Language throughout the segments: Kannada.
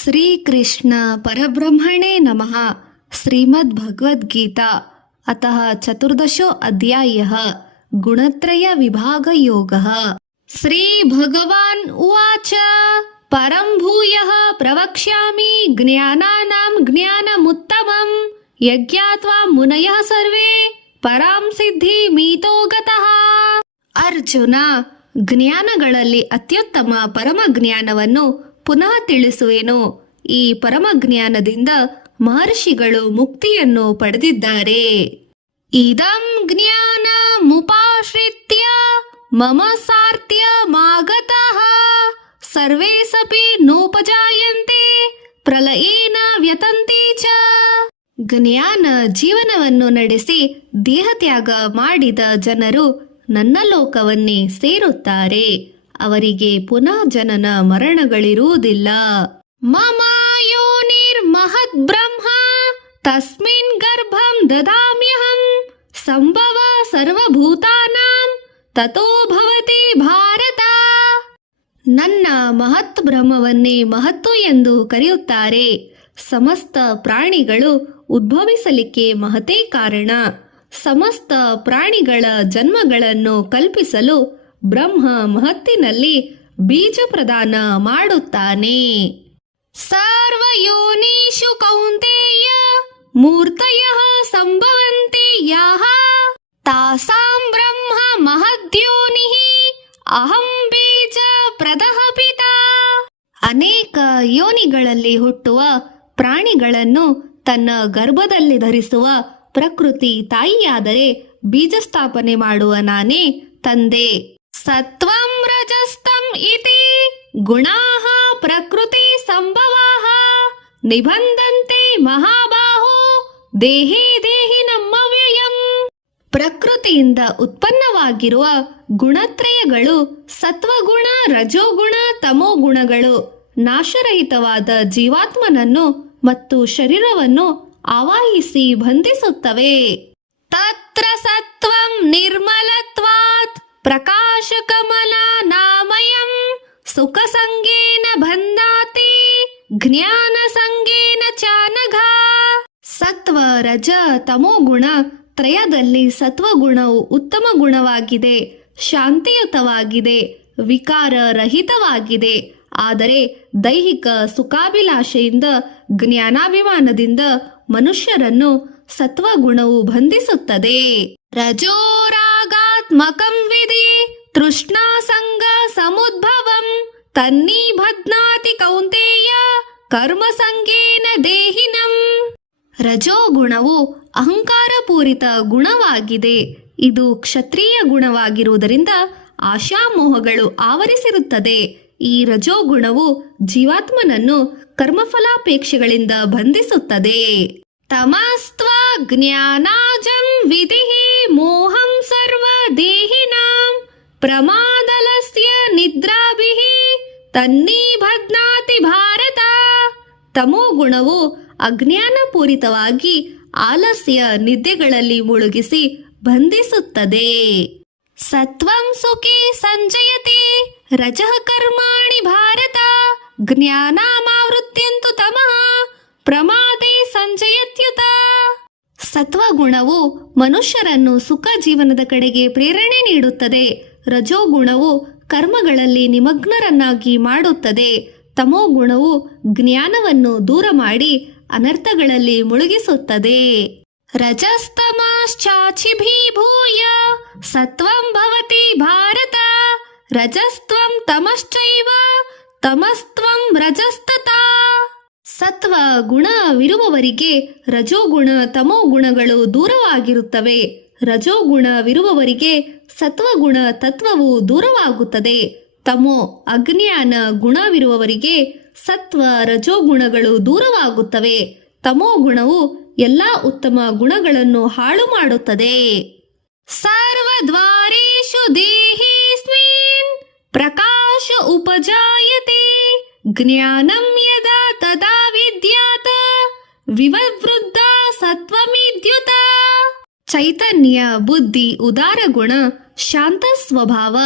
श्रीकृष्ण परब्रह्मणे नमः। श्रीमद्भगवद्गीता अतः चतुर्दशो अध्यायः गुणत्रय विभागयोगः। श्रीभगवान् उवाच परं भूयः प्रवक्ष्यामि ज्ञानानां ज्ञानमुत्तमं यज्ञात्वा मुनयः सर्वे ಪರಾಂ ಸಿದ್ಧಿ ಮೀತೋ ಗತಃ। ಅರ್ಜುನ, ಜ್ಞಾನಗಳಲ್ಲಿ ಅತ್ಯುತ್ತಮ ಪರಮ ಜ್ಞಾನವನ್ನು ಪುನಃ ತಿಳಿಸುವೆನು. ಈ ಪರಮ ಜ್ಞಾನದಿಂದ ಮಹರ್ಷಿಗಳು ಮುಕ್ತಿಯನ್ನು ಪಡೆದಿದ್ದಾರೆ. ಇದಂ ಜ್ಞಾನ ಮುಪಾಶ್ರಿತ್ಯ ಮಮ ಸಾರ್ಥ್ಯ ಮಾಗತಃ ಸರ್ವೇ ಸಪಿ ನೋಪಜಾಯಂತೆ ಪ್ರಲಯೇನ ವ್ಯತಂತಿ ಚ. ಜ್ಞಾನ ಜೀವನವನ್ನು ನಡೆಸಿ ದೇಹತ್ಯಾಗ ಮಾಡಿದ ಜನರು ನನ್ನ ಲೋಕವನ್ನೇ ಸೇರುತ್ತಾರೆ. ಅವರಿಗೆ ಪುನಃ ಜನನ ಮರಣಗಳಿರುವುದಿಲ್ಲ. ಮಮ ಯೋನಿರ್ ಮಹದ್ ಬ್ರಹ್ಮ ತಸ್ಮಿನ್ ಗರ್ಭಂ ದದಾಮ್ಯಹಂ ಸಂಭವ ಸರ್ವಭೂತಾನಾಂ ತತೋ ಭವತಿ ಭಾರತ. ನನ್ನ ಮಹತ್ ಬ್ರಹ್ಮವನ್ನೇ ಮಹತ್ತು ಎಂದು ಕರೆಯುತ್ತಾರೆ. ಸಮಸ್ತ ಪ್ರಾಣಿಗಳು ಉದ್ಭವಿಸಲಿಕ್ಕೆ ಮಹತೇ ಕಾರಣ. ಸಮಸ್ತ ಪ್ರಾಣಿಗಳ ಜನ್ಮಗಳನ್ನು ಕಲ್ಪಿಸಲು ಬ್ರಹ್ಮ ಮಹತ್ತಿನಲ್ಲಿ ಬೀಜ ಪ್ರದಾನ ಮಾಡುತ್ತಾನೆ. ಸರ್ವಯೋನಿಷು ಕೌಂತೆಯ ಮೂರ್ತಯಃ ಸಂಭವಂತಿ ಯಾಃ ತಾಸಾಂ ಬ್ರಹ್ಮ ಮಹದ್ಯೋನಿಃ ಅಹಂ ಬೀಜ ಪ್ರದಃ ಪಿತಾ. ಅನೇಕ ಯೋನಿಗಳಲ್ಲಿ ಹುಟ್ಟುವ ಪ್ರಾಣಿಗಳನ್ನು ತನ್ನ ಗರ್ಭದಲ್ಲಿ ಧರಿಸುವ ಪ್ರಕೃತಿ ತಾಯಿಯಾದರೆ ಬೀಜ ಸ್ಥಾಪನೆ ಮಾಡುವ ನಾನೇ ತಂದೆ. ಸತ್ವಂ ರಜಸ್ತಂ ಇತಿ ಗುಣಾಃ ಪ್ರಕೃತಿ ಸಂಭವಾಃ ನಿಬಂಧಂತೆ ಮಹಾಬಾಹೋ ದೇಹಿ ದೇಹಿ ನಮ್ಮವ್ಯಯಂ. ಪ್ರಕೃತಿಯಿಂದ ಉತ್ಪನ್ನವಾಗಿರುವ ಗುಣತ್ರಯಗಳು ಸತ್ವಗುಣ, ರಜೋಗುಣ, ತಮೋಗುಣಗಳು ನಾಶರಹಿತವಾದ ಜೀವಾತ್ಮನನ್ನು ಮತ್ತು ಶರೀರವನ್ನು ಆವಾಹಿಸಿ ಬಂಧಿಸುತ್ತವೆ. ತತ್ರ ಸತ್ವಂ ನಿರ್ಮಲತ್ವಾತ್ ಪ್ರಕಾಶಕಮಲ ನಾಮಯಂ ಸುಖ ಸಂಗೇನ ಬಂಧಾತಿ ಜ್ಞಾನ ಸಂಗೇನ ಚಾನಘ. ಸತ್ವ, ರಜ, ತಮೋಗುಣ ತ್ರಯದಲ್ಲಿ ಸತ್ವಗುಣವು ಉತ್ತಮ ಗುಣವಾಗಿದೆ, ಶಾಂತಿಯುತವಾಗಿದೆ, ವಿಕಾರ ರಹಿತವಾಗಿದೆ. ಆದರೆ ದೈಹಿಕ ಸುಖಾಭಿಲಾಷೆಯಿಂದ, ಜ್ಞಾನಾಭಿಮಾನದಿಂದ ಮನುಷ್ಯರನ್ನು ಸತ್ವಗುಣವು ಬಂಧಿಸುತ್ತದೆ. ರಜೋರಾಗಾತ್ಮಕಂ ವಿಧಿ ತೃಷ್ಣಾ ಸಂಗ ಸಮುದ್ಭವಂ ತನ್ನಿಬಧ್ನಾತಿ ಕೌಂತೆಯ ಕರ್ಮ ಸಂಗೇನ ದೇಹಿನಂ. ರಜೋಗುಣವು ಅಹಂಕಾರಪೂರಿತ ಗುಣವಾಗಿದೆ. ಇದು ಕ್ಷತ್ರಿಯ ಗುಣವಾಗಿರುವುದರಿಂದ ಆಶಾಮೋಹಗಳು ಆವರಿಸಿರುತ್ತದೆ. ಈ ರಜೋಗುಣವು ಜೀವಾತ್ಮನನ್ನು ಕರ್ಮಫಲಾಪೇಕ್ಷೆಗಳಿಂದ ಬಂಧಿಸುತ್ತದೆ. ತಮಸ್ತ್ವ ಜ್ಞಾನಾಜಂ ವಿಧಿಃ ಮೋಹಂ ಸರ್ವ ದೇಹಿನಾಂ ಪ್ರಮಾದಲಸ್ಯ ನಿದ್ರಾಭಿಃ ತನ್ನಿಬಧ್ನಾತಿ ಭಾರತ. ತಮೋಗುಣವು ಅಜ್ಞಾನಪೂರಿತವಾಗಿ ಆಲಸ್ಯ ನಿದ್ದೆಗಳಲ್ಲಿ ಮುಳುಗಿಸಿ ಬಂಧಿಸುತ್ತದೆ. ಸತ್ವಂ ಸುಖೇ ಸಂಜಯತೆ ರಜಃ ಕರ್ಮಾಣಿ ಭಾರತ ಜ್ಞಾನಾಮಾವೃತ್ಯಂತು ತಮಃ ಪ್ರಮಾದೇ ಸಂಜಯತ್ಯುತ. ಸತ್ವಗುಣವು ಮನುಷ್ಯರನ್ನು ಸುಖ ಜೀವನದ ಕಡೆಗೆ ಪ್ರೇರಣೆ ನೀಡುತ್ತದೆ. ರಜೋಗುಣವು ಕರ್ಮಗಳಲ್ಲಿ ನಿಮಗ್ನರನ್ನಾಗಿ ಮಾಡುತ್ತದೆ. ತಮೋಗುಣವು ಜ್ಞಾನವನ್ನು ದೂರ ಮಾಡಿ ಅನರ್ಥಗಳಲ್ಲಿ ಮುಳುಗಿಸುತ್ತದೆ. ರಜಸ್ತಮಶ್ಚಾಚಿಭೀಭೂಯ ಸತ್ವಂ ಭವತಿ ಭಾರತ ರಜಸ್ತ್ವಂ ತಮಶ್ಚೈವ ತಮಸ್ತ್ವಂ ರಜಸ್ತತಾ. ಸತ್ವ ಗುಣವಿರುವವರಿಗೆ ರಜೋಗುಣ, ತಮೋಗುಣಗಳು ದೂರವಾಗಿರುತ್ತವೆ. ರಜೋಗುಣವಿರುವವರಿಗೆ ಸತ್ವಗುಣ ತತ್ವವು ದೂರವಾಗುತ್ತದೆ. ತಮೋ ಅಜ್ಞಾನ ಗುಣವಿರುವವರಿಗೆ ಸತ್ವ ರಜೋಗುಣಗಳು ದೂರವಾಗುತ್ತವೆ. ತಮೋಗುಣವು ಎಲ್ಲಾ ಉತ್ತಮ ಗುಣಗಳನ್ನು ಹಾಳು ಮಾಡುತ್ತದೆ. ಸರ್ವದ್ವಾರೇಷು ದೇಹೇಸ್ಮಿನ್ ಪ್ರಕಾಶ ಉಪಜಾಯತೆ ಜ್ಞಾನಂ ಯದಾ ತದಾ ವಿದ್ಯಾತ್ ವಿವವೃದ್ಧ ಸತ್ವಮಿದ್ಯುತ. ಚೈತನ್ಯ, ಬುದ್ಧಿ, ಉದಾರ ಗುಣ, ಶಾಂತ ಸ್ವಭಾವ,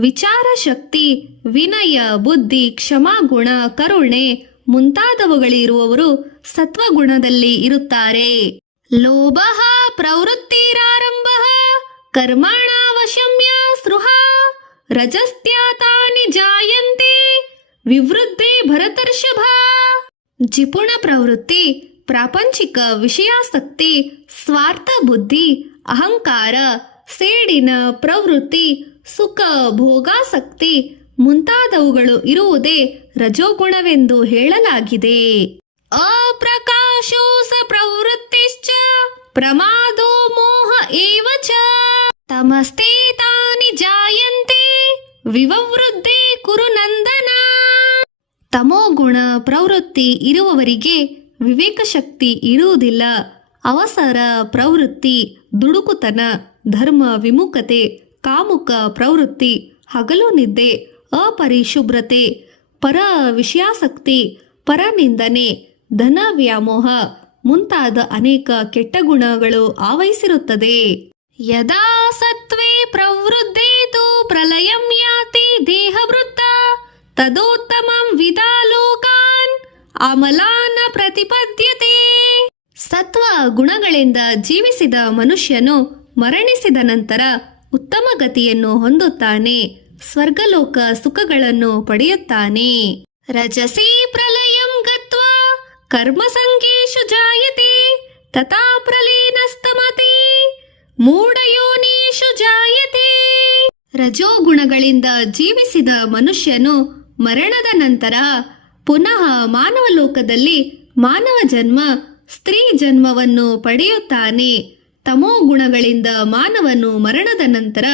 ವಿಚಾರ ಶಕ್ತಿ, ವಿನಯ, ಬುದ್ಧಿ, ಕ್ಷಮಾಗುಣ, ಕರುಣೆ ಮುಂತಾದವುಗಳಿರುವವರು ಸತ್ವಗುಣದಲ್ಲಿ ಇರುತ್ತಾರೆ. ಲೋಭ ಪ್ರವೃತ್ತಿರಾರಂಭ ಕರ್ಮಣಾವಶಮ್ಯ ಸ್ಪೃಹ ರಜಸ್ತ್ಯಾತಾನಿ ಜಾಯಂತೆ ವಿವೃದ್ಧಿ ಭರತರ್ಷಭ. ಜಿಪುಣ ಪ್ರವೃತ್ತಿ, ಪ್ರಾಪಂಚಿಕ ವಿಷಯಾಸಕ್ತಿ, ಸ್ವಾರ್ಥ ಬುದ್ಧಿ, ಅಹಂಕಾರ, ಸೇಡಿನ ಪ್ರವೃತ್ತಿ, ಸುಖ ಭೋಗಾಸಕ್ತಿ ಮುಂತಾದವುಗಳು ಇರುವುದೇ ರಜೋಗುಣವೆಂದು ಹೇಳಲಾಗಿದೆ. ಅಪ್ರಕಾಶೋ ಸ ಪ್ರವೃತ್ತಿಶ್ಚ ಪ್ರಮಾದೋ ಮೋಹ ಏವ ಚ ತಮಸ್ತೇತಾನಿ ಜಾಯಂತೆ ವಿವವೃದ್ಧಿ ಕುರು ನಂದನ. ತಮೋಗುಣ ಪ್ರವೃತ್ತಿ ಇರುವವರಿಗೆ ವಿವೇಕ ಶಕ್ತಿ ಇರುವುದಿಲ್ಲ. ಅವಸರ ಪ್ರವೃತ್ತಿ, ದುಡುಕುತನ, ಧರ್ಮ ವಿಮುಖತೆ, ಕಾಮುಕ ಪ್ರವೃತ್ತಿ, ಹಗಲು ನಿದ್ದೆ, ಅಪರಿಶುಭ್ರತೆ, ಪರ ವಿಷಯಾಸಕ್ತಿ, ಪರನಿಂದನೆ, ಧನ ವ್ಯಾಮೋಹ ಮುಂತಾದ ಅನೇಕ ಕೆಟ್ಟ ಗುಣಗಳು ಆವಹಿಸಿರುತ್ತದೆ. ಯದಾ ಸತ್ವೇ ಪ್ರವೃದ್ಧೇ ತು ಪ್ರಲಯಂ ಯಾತಿ ದೇಹವೃತ್ತ ತದೋತ್ತಮಂ ವಿದಾಲೋಕಾನ್ ಅಮಲಾನ ಪ್ರತಿಪದ್ಯತೆ. ಸತ್ವ ಗುಣಗಳಿಂದ ಜೀವಿಸಿದ ಮನುಷ್ಯನು ಮರಣಿಸಿದ ನಂತರ ಉತ್ತಮ ಗತಿಯನ್ನು ಹೊಂದುತ್ತಾನೆ, ಸ್ವರ್ಗಲೋಕ ಸುಖಗಳನ್ನು ಪಡೆಯುತ್ತಾನೆ. ರಜಸಿ ಪ್ರಲಯಂ ಗತ್ವಾ ಕರ್ಮಸಂಗೇಷು ಜಾಯತೆ ತಥಾ ಪ್ರಲೀನಸ್ತಮತಿ ಮೂಢಯೋನೀಷು ಜಾಯತೆ. ರಜೋಗುಣಗಳಿಂದ ಜೀವಿಸಿದ ಮನುಷ್ಯನು ಮರಣದ ನಂತರ ಪುನಃ ಮಾನವ ಲೋಕದಲ್ಲಿ ಮಾನವ ಜನ್ಮ, ಸ್ತ್ರೀ ಜನ್ಮವನ್ನು ಪಡೆಯುತ್ತಾನೆ. ತಮೋ ಗುಣಗಳಿಂದ ಮಾನವನು ಮರಣದ ನಂತರ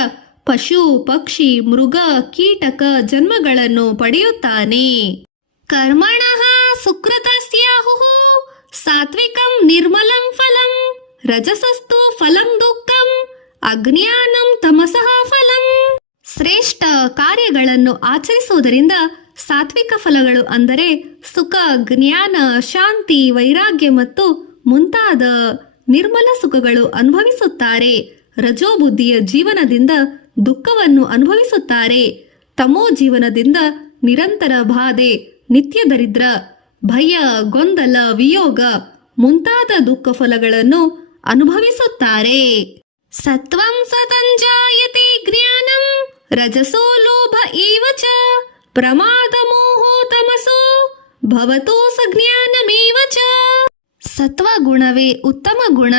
ಪಶು, ಪಕ್ಷಿ, ಮೃಗ, ಕೀಟಕ ಜನ್ಮಗಳನ್ನು ಪಡೆಯುತ್ತಾನೆ. ಕರ್ಮಣಃ ಸುಕೃತಸ್ಯಾಹುಃ ಸಾತ್ವಿಕಂ ನಿರ್ಮಲಂ ಫಲಂ ರಜಸಸ್ತು ಫಲಂ ದುಃಖಂ ಅಜ್ಞಾನಂ ತಮಸಃ ಫಲಂ. ಶ್ರೇಷ್ಠ ಕಾರ್ಯಗಳನ್ನು ಆಚರಿಸುವುದರಿಂದ ಸಾತ್ವಿಕ ಫಲಗಳು ಅಂದರೆ ಸುಖ, ಜ್ಞಾನ, ಶಾಂತಿ, ವೈರಾಗ್ಯ ಮತ್ತು ಮುಂತಾದ ನಿರ್ಮಲ ಸುಖಗಳು ಅನುಭವಿಸುತ್ತಾರೆ. ರಜೋಬುದ್ಧಿಯ ಜೀವನದಿಂದ ದುಃಖವನ್ನು ಅನುಭವಿಸುತ್ತಾರೆ. ತಮೋ ಜೀವನದಿಂದ ನಿರಂತರ ಬಾಧೆ, ನಿತ್ಯ ದರಿದ್ರ, ಭಯ, ಗೊಂದಲ, ವಿಯೋಗ ಮುಂತಾದ ದುಃಖ ಫಲಗಳನ್ನು ಅನುಭವಿಸುತ್ತಾರೆ. ಸತ್ವಂ ಸತಂಜಾಯತೆ ಜ್ಞಾನಂ ರಜಸೋ ಲೋಭ ಏವ ಚ ಪ್ರಮಾದ ಮೋಹೋ ತಮಸೋ ಭವತೋ ಸಜ್ಞಾನಮೇವ ಚ. ಸತ್ವಗುಣವೇ ಉತ್ತಮ ಗುಣ,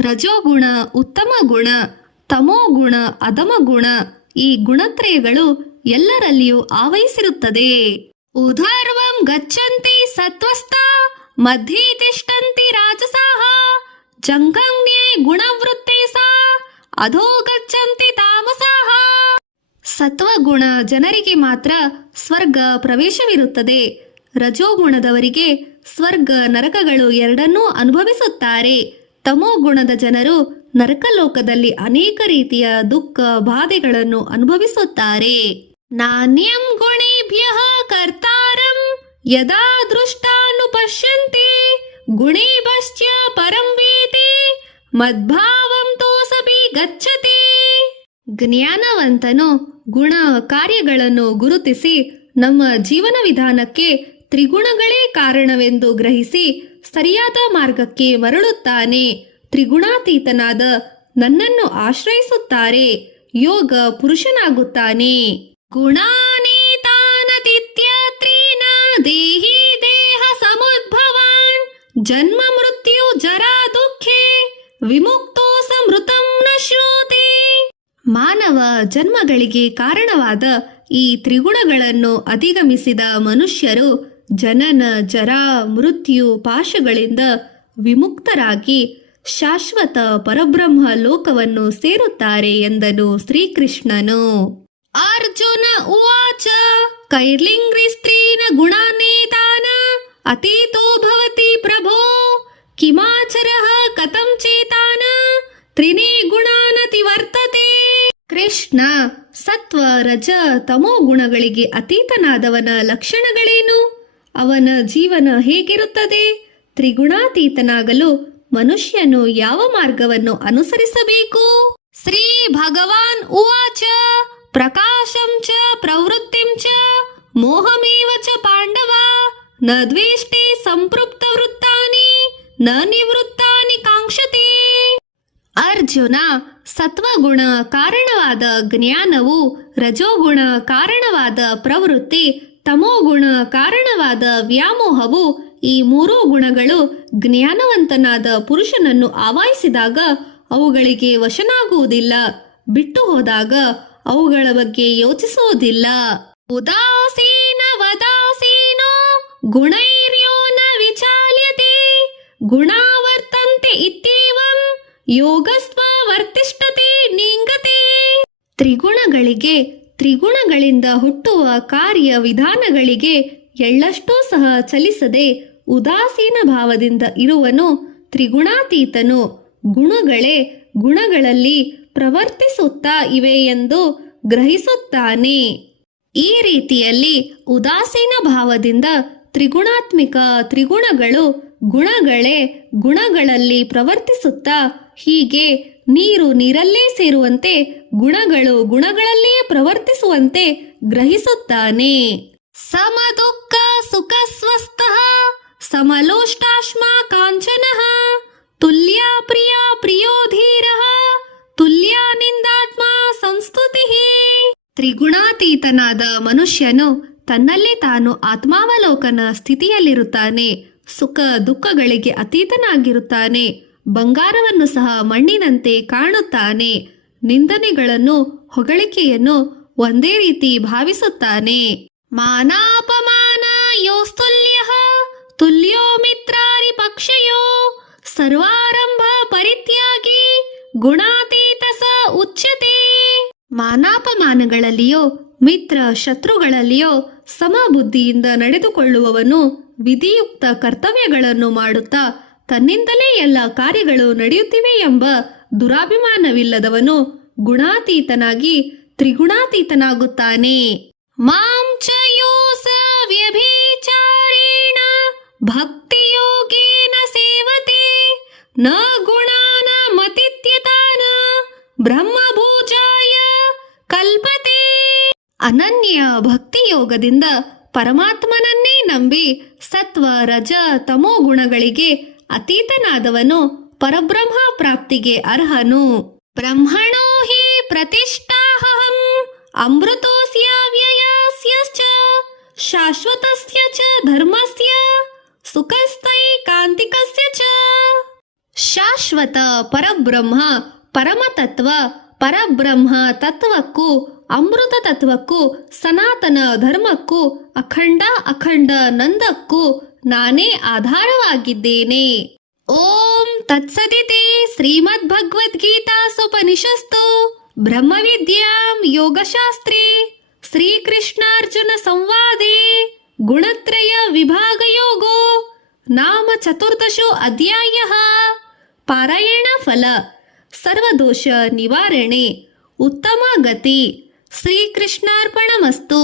ರಜೋಗುಣ ಉತ್ತಮ ಗುಣ, ತಮೋಗುಣ ಅಧಮ ಗುಣ. ಈ ಗುಣತ್ರಯಗಳು ಎಲ್ಲರಲ್ಲಿಯೂ ಆವಹಿಸಿರುತ್ತದೆ. ಉಧರ್ವಂ ಗಚ್ಚಂತಿ ಸತ್ವಸ್ಥ ಮಧ್ಯೆ ತಿಷ್ಠಂತಿ ರಾಜಸಾಃ ಜಂಘನ್ಯೇ ಗುಣವೃತ್ತೇ ಸಾ ಅಧೋ ಗಚ್ಚಂತಿ ತಾಮಸಾಃ. ಸತ್ವಗುಣ ಜನರಿಗೆ ಮಾತ್ರ ಸ್ವರ್ಗ ಪ್ರವೇಶವಿರುತ್ತದೆ. ರಜೋಗುಣದವರಿಗೆ ಸ್ವರ್ಗ ನರಕಗಳು ಎರಡನ್ನೂ ಅನುಭವಿಸುತ್ತಾರೆ. ತಮೋಗುಣದ ಜನರು ನರಕಲೋಕದಲ್ಲಿ ಅನೇಕ ರೀತಿಯ ದುಃಖ ಬಾಧೆಗಳನ್ನು ಅನುಭವಿಸುತ್ತಾರೆ. ನಾಣ್ಯಂ ಗುಣೇಭ್ಯಃ ಕರ್ತಾರಂ ಯದಾ ದೃಷ್ಟಾನುಪಶ್ಯಂತೆ ಗುಣೇಭ್ಯಶ್ಚ ಪರಂ ವೇತೆ ಮದ್ಭಾವಂ ತೋಸಪಿ ಗಚ್ಚತೆ. ಜ್ಞಾನವಂತನು ಗುಣ ಕಾರ್ಯಗಳನ್ನು ಗುರುತಿಸಿ ನಮ್ಮ ಜೀವನ ವಿಧಾನಕ್ಕೆ ತ್ರಿಗುಣಗಳೇ ಕಾರಣವೆಂದು ಗ್ರಹಿಸಿ ಸರಿಯಾದ ಮಾರ್ಗಕ್ಕೆ ಮರಳುತ್ತಾನೆ. ತ್ರಿಗುಣಾತೀತನಾದ ನನ್ನನ್ನು ಆಶ್ರಯಿಸುತ್ತಾರೆ, ಯೋಗ ಪುರುಷನಾಗುತ್ತಾನೆ. ಗುಣಾನೇತಾನತಿತ್ಯತ್ರೇನ ದೇಹಿ ದೇಹ ಸಮುದ್ಭವಾನ್ ಜನ್ಮ ಮೃತ್ಯು ಜರಾ ದುಃಖೇ ವಿಮುಕ್ತೋ ಸಮೃತಂ ನ ಶ್ರೋತೆ. ಮಾನವ ಜನ್ಮಗಳಿಗೆ ಕಾರಣವಾದ ಈ ತ್ರಿಗುಣಗಳನ್ನು ಅಧಿಗಮಿಸಿದ ಮನುಷ್ಯರು ಜನನ, ಜರಾ, ಮೃತ್ಯು ಪಾಶಗಳಿಂದ ವಿಮುಕ್ತರಾಗಿ ಶಾಶ್ವತ ಪರಬ್ರಹ್ಮ ಲೋಕವನ್ನು ಸೇರುತ್ತಾರೆ ಎಂದನು ಶ್ರೀಕೃಷ್ಣನು. ಅರ್ಜುನ ಉವಾಚ ಕೈರ್ಲಿಂಗ್ರಿ ಸ್ತ್ರೀನ ಗುಣಾನೇತಾನ ಅತೀತೋ ಭವತಿ ಪ್ರಭೋ ಕಿಮಾಚರಃ ಕಥಂ ಚೇತಾನ ತ್ರಿನೇ ಗುಣಾನತಿ ವರ್ತತೆ. ಕೃಷ್ಣ, ಸತ್ವ, ರಜ, ತಮೋ ಗುಣಗಳಿಗೆ ಅತೀತನಾದವನ ಲಕ್ಷಣಗಳೇನು? ಅವನ ಜೀವನ ಹೇಗಿರುತ್ತದೆ? ತ್ರಿಗುಣಾತೀತನಾಗಲು ಮನುಷ್ಯನು ಯಾವ ಮಾರ್ಗವನ್ನು ಅನುಸರಿಸಬೇಕು? ಶ್ರೀ ಭಗವಾನ್ ಉವಾಚ ಪ್ರಕಾಶಂ ಚ ಪ್ರವೃತ್ತಿಂ ಚ ಮೋಹಮೇವ ಚ ಪಾಂಡವ ನ ದ್ವೇಷ್ಟೇ ಸಂಪೃಕ್ತ ವೃತ್ತಾನಿ ನ ನಿವೃತ್ತಾನಿ ಕಾಂಕ್ಷತೆ. ಅರ್ಜುನ, ಸತ್ವಗುಣ ಕಾರಣವಾದ ಜ್ಞಾನವು, ರಜೋಗುಣ ಕಾರಣವಾದ ಪ್ರವೃತ್ತಿ, ತಮೋಗುಣ ಕಾರಣವಾದ ವ್ಯಾಮೋಹವು, ಈ ಮೂರೂ ಗುಣಗಳು ಜ್ಞಾನವಂತನಾದ ಪುರುಷನನ್ನು ಆವಾಹಿಸಿದಾಗ ಅವುಗಳಿಗೆ ವಶನಾಗುವುದಿಲ್ಲ. ಬಿಟ್ಟು ಹೋದಾಗ ಅವುಗಳ ಬಗ್ಗೆ ಯೋಚಿಸುವುದಿಲ್ಲ. ಉದಾಸೀನ ವದಾಸೀನೋ ಗುಣೈರ್ಯೋ ನ ವಿಚಾಲ್ಯತೆ ಗುಣಾವರ್ತಂತೆ ಇತ್ಯೇವಂ ಯೋಗಸ್ವ ವರ್ತಿಷ್ಠತೆ ನಿಂಗತೆ. ತ್ರಿಗುಣಗಳಿಗೆ, ತ್ರಿಗುಣಗಳಿಂದ ಹುಟ್ಟುವ ಕಾರ್ಯ ವಿಧಾನಗಳಿಗೆ ಎಳ್ಳಷ್ಟೂ ಸಹ ಚಲಿಸದೆ ಉದಾಸೀನ ಭಾವದಿಂದ ಇರುವನು ತ್ರಿಗುಣಾತೀತನು. ಗುಣಗಳೇ ಗುಣಗಳಲ್ಲಿ ಪ್ರವರ್ತಿಸುತ್ತಾ ಇವೆ ಎಂದು ಗ್ರಹಿಸುತ್ತಾನೆ. ಈ ರೀತಿಯಲ್ಲಿ ಉದಾಸೀನ ಭಾವದಿಂದ ತ್ರಿಗುಣಾತ್ಮಿಕ ತ್ರಿಗುಣಗಳು ಗುಣಗಳೇ ಗುಣಗಳಲ್ಲಿ ಪ್ರವರ್ತಿಸುತ್ತಾ, ಹೀಗೆ ನೀರು ನೀರಲ್ಲೇ ಸೇರುವಂತೆ ಗುಣಗಳು ಗುಣಗಳಲ್ಲೇ ಪ್ರವರ್ತಿಸುವಂತೆ ಗ್ರಹಿಸುತ್ತಾನೆ. ಸಮದುಃಖ ಸುಖ ಸ್ವಸ್ಥಃ ಸಮಲೋಷ್ಟಾಶ್ಮ ಕಾಂಚನಃ ತುಲ್ಯ ಪ್ರಿಯ ಪ್ರಿಯೋ ಧೀರಃ ತುಲ್ಯ ನಿಂದಾತ್ಮ ಸಂಸ್ತುತಿಃ. ತ್ರಿಗುಣಾತೀತನಾದ ಮನುಷ್ಯನು ತನ್ನಲ್ಲೇ ತಾನು ಆತ್ಮಾವಲೋಕನ ಸ್ಥಿತಿಯಲ್ಲಿರುತ್ತಾನೆ. ಸುಖ ದುಃಖಗಳಿಗೆ ಅತೀತನಾಗಿರುತ್ತಾನೆ. ಬಂಗಾರವನ್ನು ಸಹ ಮಣ್ಣಿನಂತೆ ಕಾಣುತ್ತಾನೆ. ನಿಂದನೆಗಳನ್ನು ಹೊಗಳಿಕೆಯನ್ನು ಒಂದೇ ರೀತಿ ಭಾವಿಸುತ್ತಾನೆ. ಮಾನಾಪಮಾನ ಯೋಸ್ತುಲ್ಯಃ ತುಲ್ಯೋ ಮಿತ್ರಾರಿ ಪಕ್ಷಯೋ ಸರ್ವಾರಂಭ ಪರಿತ್ಯಾಗಿ ಗುಣಾತೀತ ಸ ಉಚ್ಯತೆ. ಮಾನಾಪಮಾನಗಳಲ್ಲಿಯೋ ಮಿತ್ರ ಶತ್ರುಗಳಲ್ಲಿಯೋ ಸಮಬುದ್ಧಿಯಿಂದ ನಡೆದುಕೊಳ್ಳುವವನು ವಿಧಿಯುಕ್ತ ಕರ್ತವ್ಯಗಳನ್ನು ಮಾಡುತ್ತಾ ತನ್ನಿಂದಲೇ ಎಲ್ಲ ಕಾರ್ಯಗಳು ನಡೆಯುತ್ತಿವೆ ಎಂಬ ದುರಾಭಿಮಾನವಿಲ್ಲದವನು ಗುಣಾತೀತನಾಗಿ ತ್ರಿಗುಣಾತೀತನಾಗುತ್ತಾನೆ. ಮಾಂ ಚ ಯೋ ಸ ವ್ಯಭಿಚಾರೇಣ ಭಕ್ತಿಯೋಗೇನ ಸೇವತೆ ನ ಗುಣಾನ ಮತಿತ್ಯತಾನ ಬ್ರಹ್ಮಭೂಜಾಯ ಕಲ್ಪತೆ. ಅನನ್ಯ ಭಕ್ತಿಯೋಗದಿಂದ ಪರಮಾತ್ಮನನ್ನೇ ನಂಬಿ ಸತ್ವ ರಜ ತಮೋ ಗುಣಗಳಿಗೆ ಅತೀತನಾದವನು ಪರಬ್ರಹ್ಮ ಪ್ರಾಪ್ತಿಗೆ ಅರ್ಹನು. ಬ್ರಹ್ಮಣೋ ಹಿ ಪ್ರತಿಷ್ಠಾಹಂ ಅಮೃತೋಸ್ಯ ವ್ಯಯಸ್ಯ ಶಾಶ್ವತಸ್ಯ ಚ ಧರ್ಮಸ್ಯ ಸುಖಸ್ಥೈಕಾಂತಿಕಸ್ಯ ಚ. ಶಾಶ್ವತ ಪರಬ್ರಹ್ಮ ಪರಮತತ್ವ ಪರಬ್ರಹ್ಮ ತತ್ವಕ್ಕೂ ಅಮೃತ ತತ್ವಕ್ಕೂ ಸನಾತನ ಧರ್ಮಕ್ಕೂ ಅಖಂಡ ಅಖಂಡ ನಂದಕ್ಕೂ ನಾನೇ ಆಧಾರವಾಗಿದ್ದೇನೆ. ಓಂ ತತ್ಸದಿತಿ ಶ್ರೀಮದ್ ಭಗವದ್ಗೀತಾಸುಪನಿಷತ್ಸು ಬ್ರಹ್ಮವಿದ್ಯಾಂ ಯೋಗಶಾಸ್ತ್ರೇ ಶ್ರೀಕೃಷ್ಣಾರ್ಜುನ ಸಂವಾದೇ ಗುಣತ್ರಯ ವಿಭಾಗಯೋಗೋ ನಾಮ ಚತುರ್ದಶೋ ಅಧ್ಯಾಯಃ. ಪಾರಾಯಣ ಫಲ ಸರ್ವದೋಷ ನಿವಾರಣೆ, ಉತ್ತಮ ಗತಿ. ಶ್ರೀಕೃಷ್ಣಾರ್ಪಣಮಸ್ತು.